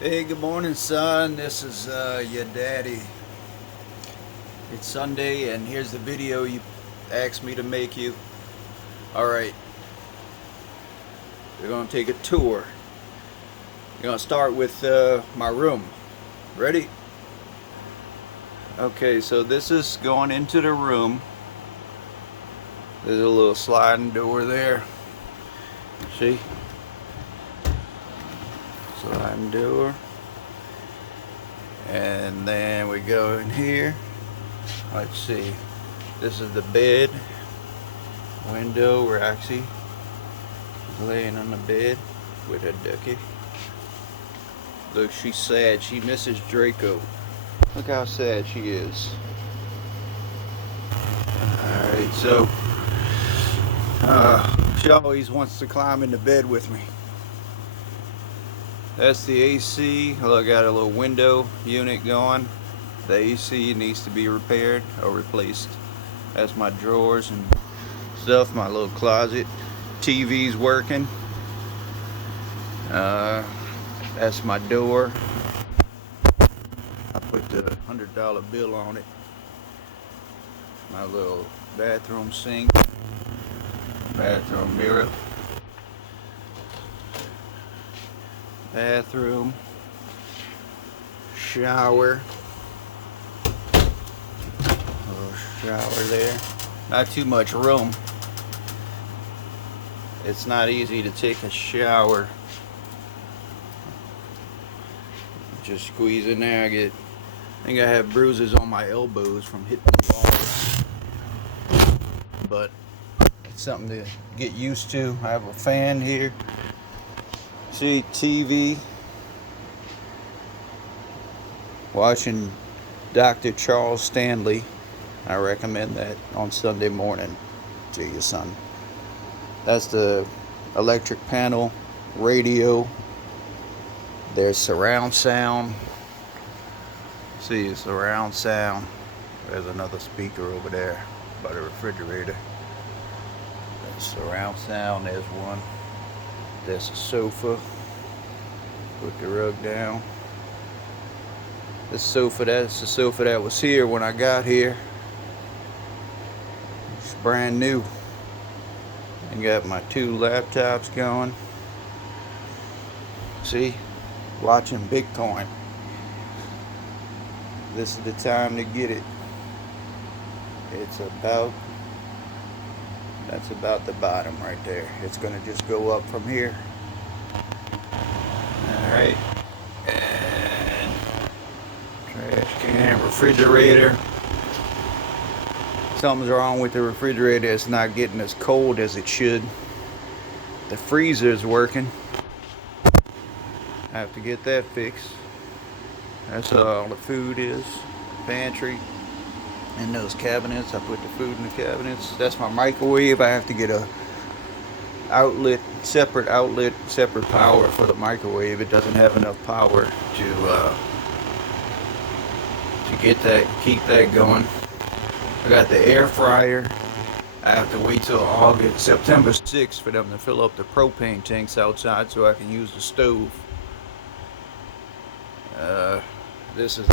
Hey, good morning, son. This is your daddy. It's Sunday, and here's the video you asked me to make you. Alright, we're going to take a tour. We're going to start with my room. Ready? Okay, so this is going into the room. There's a little sliding door there. See? Sliding door. And then we go in here. Let's see. This is the bed. Window. We're actually laying on the bed with her ducky. Look, she's sad. She misses Draco. Look how sad she is. Alright, so she always wants to climb into bed with me. That's the AC. Look, I got a little window unit going. The AC needs to be repaired or replaced. That's my drawers and stuff, my little closet. TV's working. That's my door. I put the $100 bill on it. My little bathroom sink, bathroom mirror, bathroom, shower, little shower there. Not too much room. It's not easy to take a shower. Just squeeze in there. I think I have bruises on my elbows from hitting the walls, but it's something to get used to. I have a fan here. See, TV. Watching Dr. Charles Stanley. I recommend that on Sunday morning to your son. That's the electric panel, radio. There's surround sound. See, surround sound. There's another speaker over there by the refrigerator. That's surround sound. There's one. There's a sofa. Put the rug down. This sofa, that's the sofa that was here when I got here. It's brand new. I got my 2 laptops going. See? Watching Bitcoin. This is the time to get it. That's about the bottom right there. It's gonna just go up from here. Alright. And trash can, refrigerator. Something's wrong with the refrigerator. It's not getting as cold as it should. The freezer's working. I have to get that fixed. That's all the food is. Pantry. In those cabinets, I put the food in the cabinets. That's my microwave. I have to get a separate outlet, separate power for the microwave. It doesn't have enough power to keep that going. I got the air fryer. I have to wait till September 6th for them to fill up the propane tanks outside so I can use the stove. This is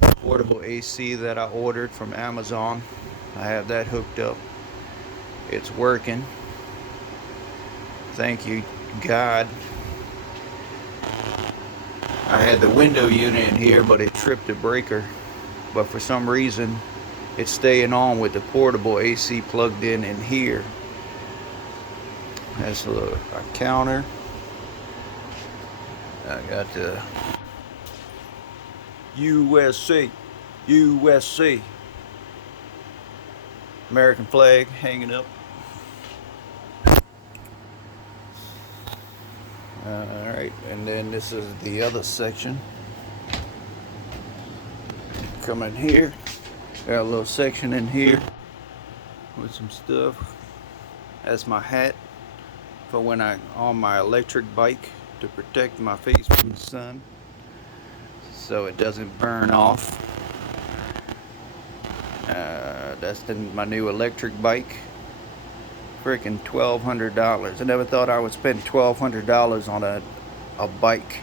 the portable AC that I ordered from Amazon. I have that hooked up. It's working. Thank you, God. I had the window unit in here, but it tripped the breaker. But for some reason, it's staying on with the portable AC plugged in here. That's a counter. I got the USA American flag hanging up. Alright, and then this is the other section. Come in here. Got a little section in here with some stuff. That's my hat for when on my electric bike to protect my face from the sun so it doesn't burn off. That's my new electric bike freaking $1,200. I never thought I would spend $1,200 on a bike.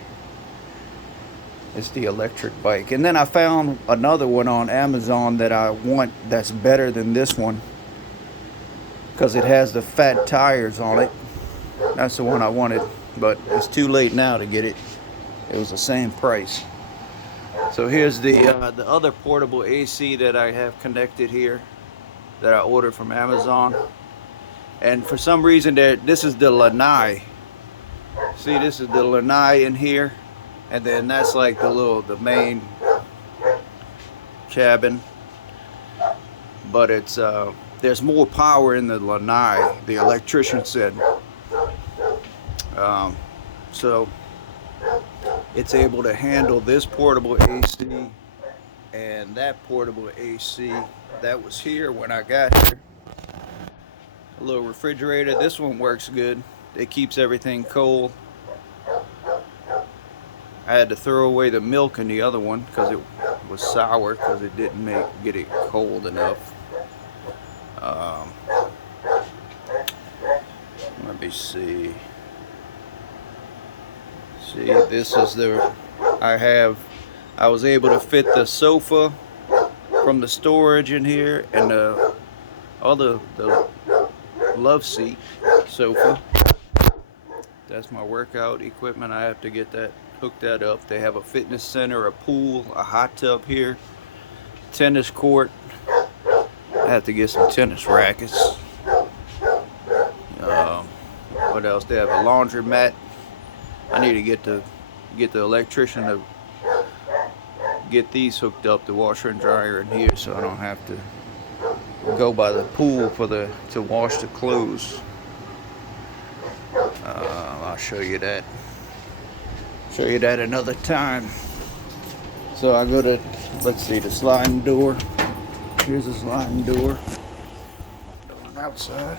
It's the electric bike. And then I found another one on Amazon that I want that's better than this one, because it has the fat tires on it. That's the one I wanted, but it's too late now to get it. It was the same price. So here's the other portable AC that I have connected here, that I ordered from Amazon. And for some reason, this is the lanai. See, this is the lanai in here, and then that's like the main cabin. But it's there's more power in the lanai, the electrician said. So it's able to handle this portable AC and that portable AC that was here when I got here. A little refrigerator. This one works good. It keeps everything cold. I had to throw away the milk in the other one because it was sour, because it didn't get it cold enough. Let me see. See, this is I was able to fit the sofa from the storage in here, and the love seat sofa. That's my workout equipment. I have to get that, hook that up. They have a fitness center, a pool, a hot tub here, tennis court. I have to get some tennis rackets. What else? They have a laundromat. I need to get the electrician to get these hooked up, the washer and dryer in here, so I don't have to go by the pool to wash the clothes. I'll show you that. Show you that another time. So I go to, let's see, the sliding door. Here's the sliding door. Going outside.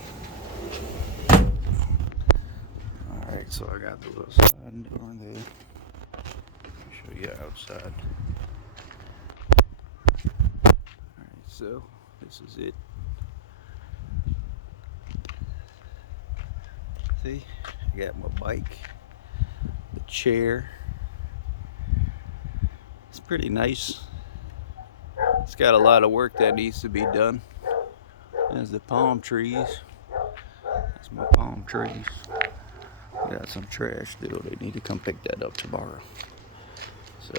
Alright, so I got the little sliding door in there. Show you outside. Alright, so this is it. See, I got my bike, the chair. It's pretty nice. It's got a lot of work that needs to be done. There's the palm trees. That's my palm trees. Got some trash still. They need to come pick that up tomorrow. So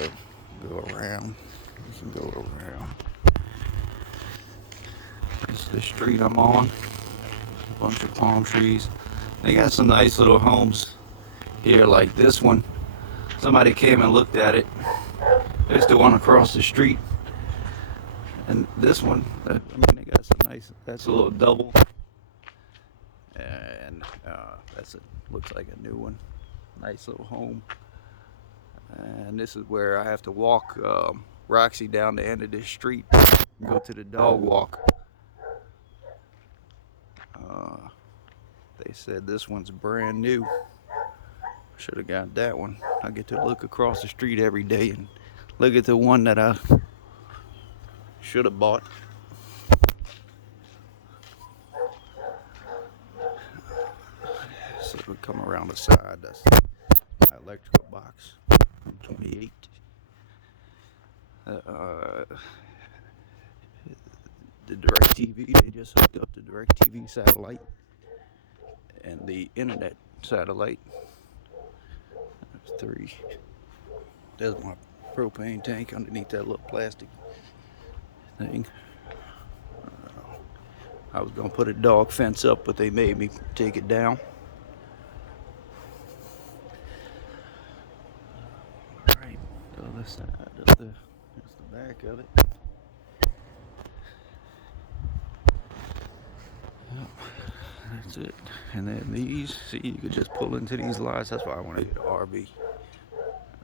go around. You can go around. This is the street I'm on. A bunch of palm trees. They got some nice little homes here, like this one. Somebody came and looked at it. There's the one across the street. And this one, I mean, they got some nice, that's a little double. And looks like a new one. Nice little home. And this is where I have to walk Roxy down the end of this street, go to the dog walk. They said this one's brand new. Should have got that one. I get to look across the street every day and look at the one that I should have bought. So we come around the side. That's my electrical box from 28. The DirecTV, they just hooked up the DirecTV satellite and the internet satellite. That's 3. There's my propane tank underneath that little plastic thing. I was gonna put a dog fence up, but they made me take it down. Alright, the other side of that's the back of it. Yep, that's it. And then these, see, you could just pull into these lots. That's why I want to get an RV.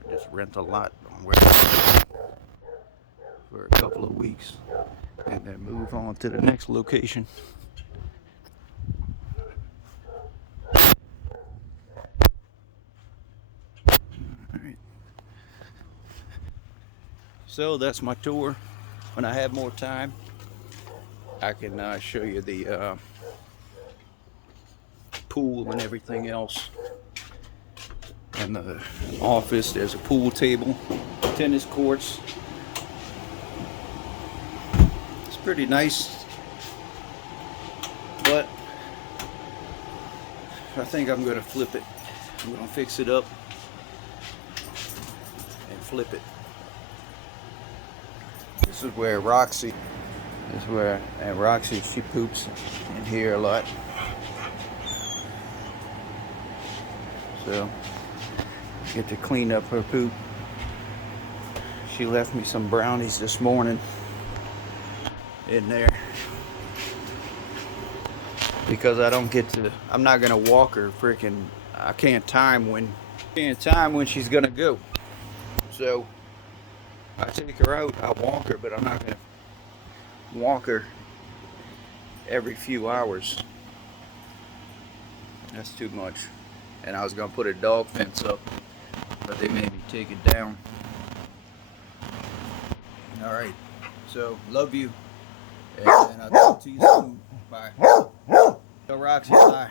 Just rent a lot for a couple of weeks and then move on to the next location. Alright. So that's my tour. When I have more time, I can show you the pool and everything else. In the office, there's a pool table, tennis courts. It's pretty nice, but I think I'm gonna flip it. I'm gonna fix it up and flip it. This is where Roxy, Roxy, she poops in here a lot. So, get to clean up her poop. She left me some brownies this morning in there. Because I don't get to, I'm not gonna walk her freaking, I can't time when she's gonna go. So, I take her out, I walk her, but I'm not gonna walk her every few hours. That's too much. And I was gonna put a dog fence up, but they made me take it down. Alright, so love you, and I'll talk to you soon. Bye. Tell Roxy bye.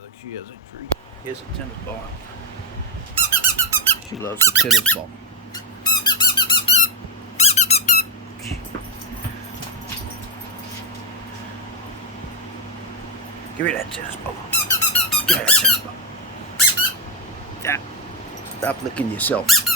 Look, she has a treat. Here's a tennis ball. She loves the tennis ball. Give me that tennis ball. Give me that tennis ball. Yeah. Stop licking yourself.